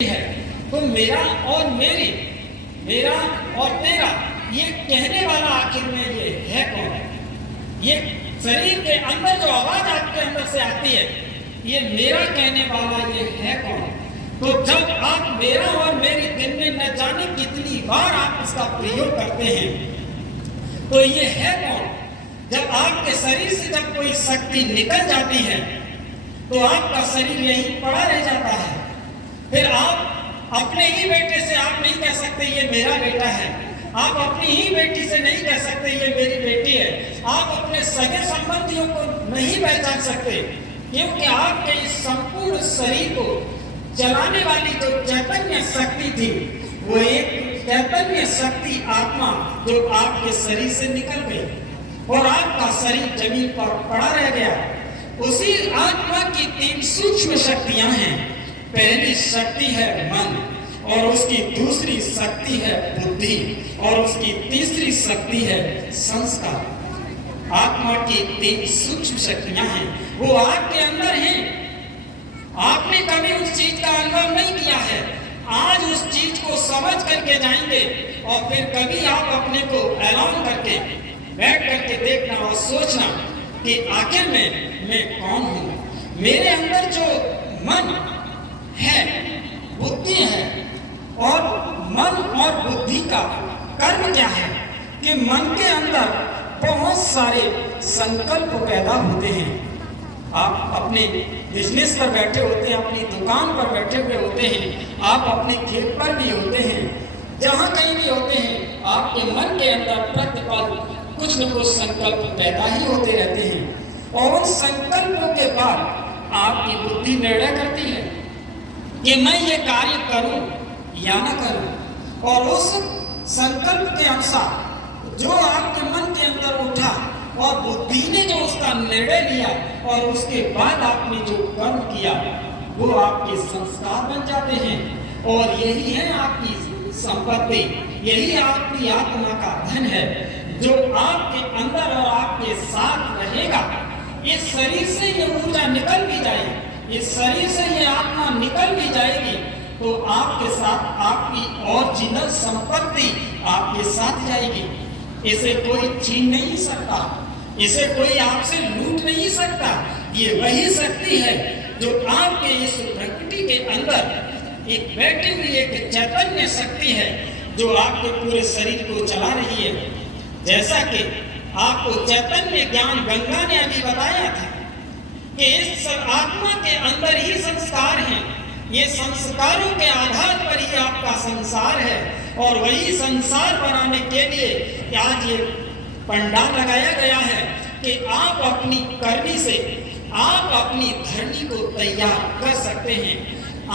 है। तो मेरा और मेरी, मेरा और तेरा, ये कहने वाला आखिर में ये है कौन? ये शरीर के अंदर जो आवाज आपके अंदर से आती है, ये मेरा कहने वाला ये है कौन? तो जब आप मेरा और मेरी दिन में न जाने कितनी बार आप इसका प्रयोग करते हैं, तो ये है कौन? जब आपके शरीर से जब कोई शक्ति निकल जाती है तो आपका शरीर यहीं पड़ा रह जाता है। फिर आप अपने ही बेटे से आप नहीं कह सकते ये मेरा बेटा है, आप अपनी ही बेटी से नहीं कह सकते ये मेरी बेटी है, आप अपने सगे संबंधियों को नहीं पहचान सकते, क्योंकि आपके इस संपूर्ण शरीर को चलाने वाली जो चैतन्य शक्ति थी, वो एक चैतन्य शक्ति आत्मा जो आपके शरीर से निकल गई और आपका शरीर जमीन पर पड़ा रह गया। उसी आत्मा की तीन सूक्ष्म शक्तियां हैं। पहली शक्ति है मन, और उसकी दूसरी शक्ति है बुद्धि, और उसकी तीसरी शक्ति है संस्कार। आत्मा की तीन सूक्ष्म शक्तियां हैं, वो आपके अंदर हैं। आपने कभी उस चीज का अनुभव नहीं किया है, आज उस चीज को समझ करके जाएंगे और फिर कभी आप अपने को ऐलान करके बैठ करके देखना और सोचना कि आखिर में मैं कौन हूं। मेरे अंदर जो मन है, बुद्धि है, और मन और बुद्धि का कर्म क्या है कि मन के अंदर बहुत सारे संकल्प पैदा होते हैं। आप अपने बिजनेस पर बैठे होते हैं, अपनी दुकान पर बैठे हुए होते हैं, आप अपने खेत पर भी होते हैं, जहां कहीं भी होते हैं, आपके मन के अंदर प्रतिपल कुछ न कुछ संकल्प पैदा ही होते रहते हैं। और उन संकल्पों के बाद आपकी बुद्धि निर्णय करती है कि मैं ये कार्य करूं या न करूं, और उस संकल्प के अनुसार जो आपके मन के अंदर उठा और बुद्धि ने जो उसका निर्णय लिया और उसके बाद आपने जो कर्म किया, वो आपके संस्कार बन जाते हैं। और यही है आपकी संपत्ति, यही आपकी आत्मा का धन है, जो आपके अंदर और आपके साथ रहेगा। इस शरीर से ये ऊर्जा निकल भी जाएगी, इस शरीर से ये आत्मा निकल भी जाएगी, तो आपके साथ आपकी ओरिजिनल संपत्ति आपके साथ जाएगी। इसे कोई छीन नहीं सकता, इसे कोई आपसे लूट नहीं सकता। ये वही शक्ति है जो आपके इस प्रकृति के अंदर एक बैठी हुई एक चैतन्य शक्ति है, जो आपके पूरे शरीर को चला रही है। जैसा कि आपको चैतन्य ज्ञान गंगा ने अभी बताया था कि इस आत्मा के अंदर ही संस्कार हैं, ये संस्कारों के आधार पर ही आपका संसार है, और वही संसार बनाने के लिए आज ये पंडाल लगाया गया है कि आप अपनी करनी से आप अपनी धरनी को तैयार कर सकते हैं।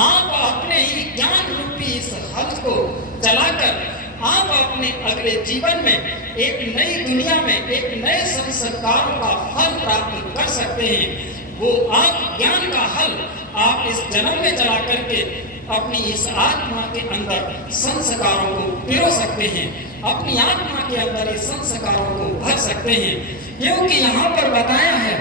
आप अपने ही ज्ञान रूपी इस हल को चलाकर आप अपने अगले जीवन में एक नई दुनिया में एक नए संस्कारों का फल प्राप्त कर सकते हैं। वो आप ज्ञान का हल आप इस जन्म में चला करके अपनी इस आत्मा के अंदर संस्कारों को पिरो सकते हैं, अपनी आत्मा के अंदर इस संस्कारों को भर सकते हैं। क्योंकि यहाँ पर बताया है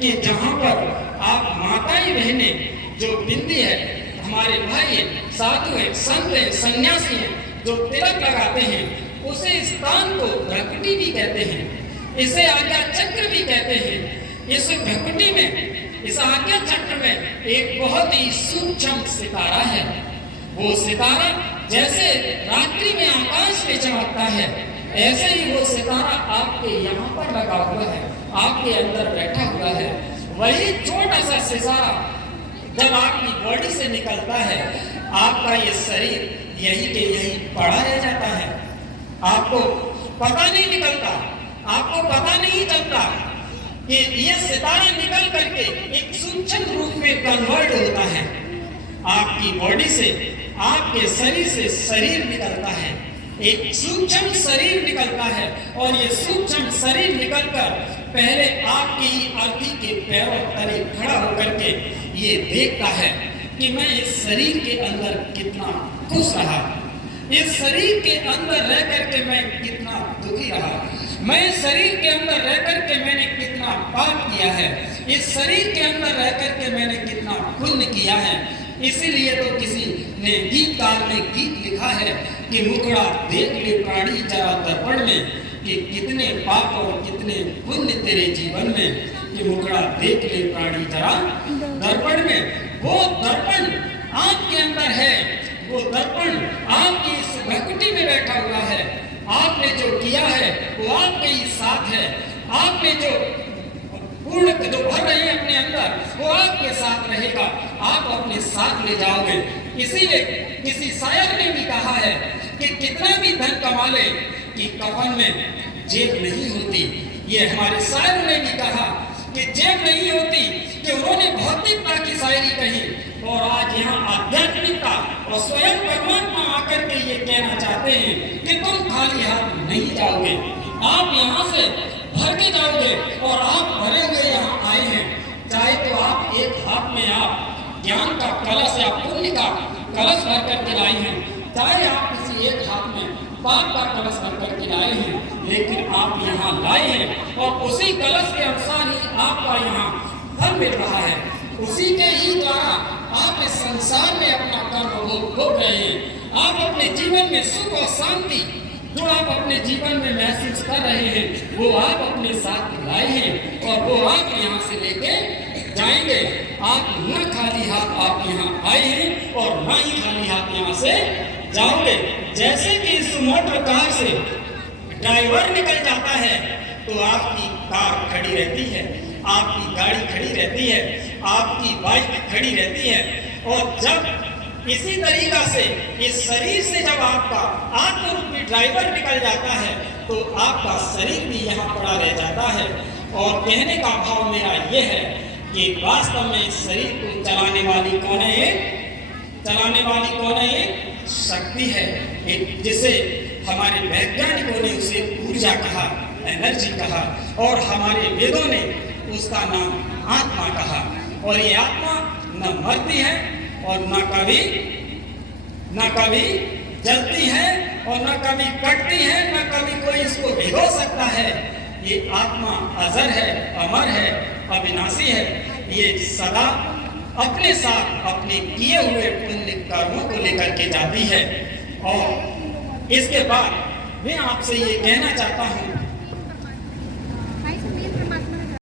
कि जहाँ पर आप माताएं बहनें जो बिंदी है, हमारे भाई साधु है, संत है, सन्यासी है, जो तिलक लगाते हैं, उसे स्थान को भ्रकुटी भी कहते हैं, इसे आज्ञा चक्र भी कहते हैं। इस भ्रकुटी में, इस आज्ञा चक्र में एक बहुत ही सूक्ष्म सितारा है। वो सितारा जैसे रात्रि में आकाश में चमकता है, ऐसे ही वो सितारा आपके यहाँ पर लगा हुआ है, आपके अंदर बैठा हुआ है। वही छोटा सा सितारा जब आपकी बॉडी से निकलता है, आपका ये शरीर यही के यही पड़ा रह जाता है। आपको पता नहीं निकलता, आपको पता नहीं चलता कि ये सितारा निकल करके एक सूक्ष्म रूप में कन्वर्ट होता है। आपकी बॉडी से, आपके शरीर से शरीर निकलता है, एक सूक्ष्म शरीर निकलता है, और ये सूक्ष्म शरीर निकलकर पहले आपकी ही अर्थी के पैरों तले खड़ा होकर के ये देखता है कि मैं इस शरीर के अंदर कितना खुश रहा, इस शरीर के अंदर रह करके मैं कितना दुखी रहा, मैं इस शरीर के अंदर रह करके मैंने कितना पाप किया है, इस शरीर के अंदर रह करके मैंने कितना पुण्य किया है। इसीलिए तो किसी ने गीतकार में गीत लिखा है कि मुखड़ा देख ले प्राणी जरा दर्पण में, कि कितने पाप और कितने पुण्य तेरे जीवन में, कि मुखड़ा देख ले प्राणी जरा दर्पण में। वो दर्पण आपके अंदर है, वो दर्पण आपकी इस भ्रकुटी में बैठा हुआ है। आपने जो किया है वो आपके ही साथ है। आपने जो पूर्ण जो भर रहे हैं अपने अंदर वो आपके साथ रहेगा, आप अपने साथ ले जाओगे। इसीलिए किसी शायर ने भी कहा है कि कितना भी धन कमा ले कि कफन में जेब नहीं होती। ये हमारे शायर ने भी कहा कि जेब नहीं होती, कि उन्होंने भौतिकता की शायरी कही और आज यहाँ आध्यात्मिकता और स्वयं परमात्मा आकर के ये कहना चाहते हैं कि तुम खाली हाथ नहीं जाओगे, आप यहाँ से भर के जाओगे और आप भरे हुए यहाँ आए हैं। चाहे तो आप एक हाथ में आप ज्ञान का कलश या पुण्य का कलश भर करके लाए हैं, चाहे आप किसी एक हाथ में पाप का कलश भर करके लाए हैं, लेकिन आप यहाँ लाए हैं और उसी कलश के अनुसार ही आपका यहाँ फल मिल रहा है। उसी के ही द्वारा आप इस संसार में अपना कर्म भोग रहे हैं। आप अपने जीवन में सुख और शांति जो आप अपने जीवन में महसूस कर रहे हैं वो आप अपने साथ लाए हैं और वो आप यहाँ से लेके जाएंगे। आप न खाली हाथ आप यहाँ आए हैं और न ही खाली हाथ यहाँ से जाओगे। जैसे कि इस मोटर कार से ड्राइवर निकल जाता है तो आपकी कार खड़ी रहती है, आपकी गाड़ी खड़ी रहती है, आपकी बाइक खड़ी रहती है। और जब इसी तरीका से इस शरीर से जब आपका आत्मरूपी ड्राइवर निकल जाता है तो आपका शरीर भी यहाँ पड़ा रह जाता है। और कहने का भाव मेरा ये है कि वास्तव में इस शरीर को चलाने वाली कौन है? चलाने वाली कौन है? शक्ति है, एक जिसे हमारे वैज्ञानिकों ने उसे ऊर्जा कहा, एनर्जी कहा, और हमारे वेदों ने उसका नाम आत्मा कहा। और ये आत्मा न मरती है और न कभी जलती है और न कभी कटती है, न कभी कोई इसको भिगो सकता है। ये आत्मा अजर है, अमर है, अविनाशी है। ये सदा अपने साथ अपने किए हुए पुण्य कर्मों को लेकर के जाती है। और इसके बाद मैं आपसे ये कहना चाहता हूँ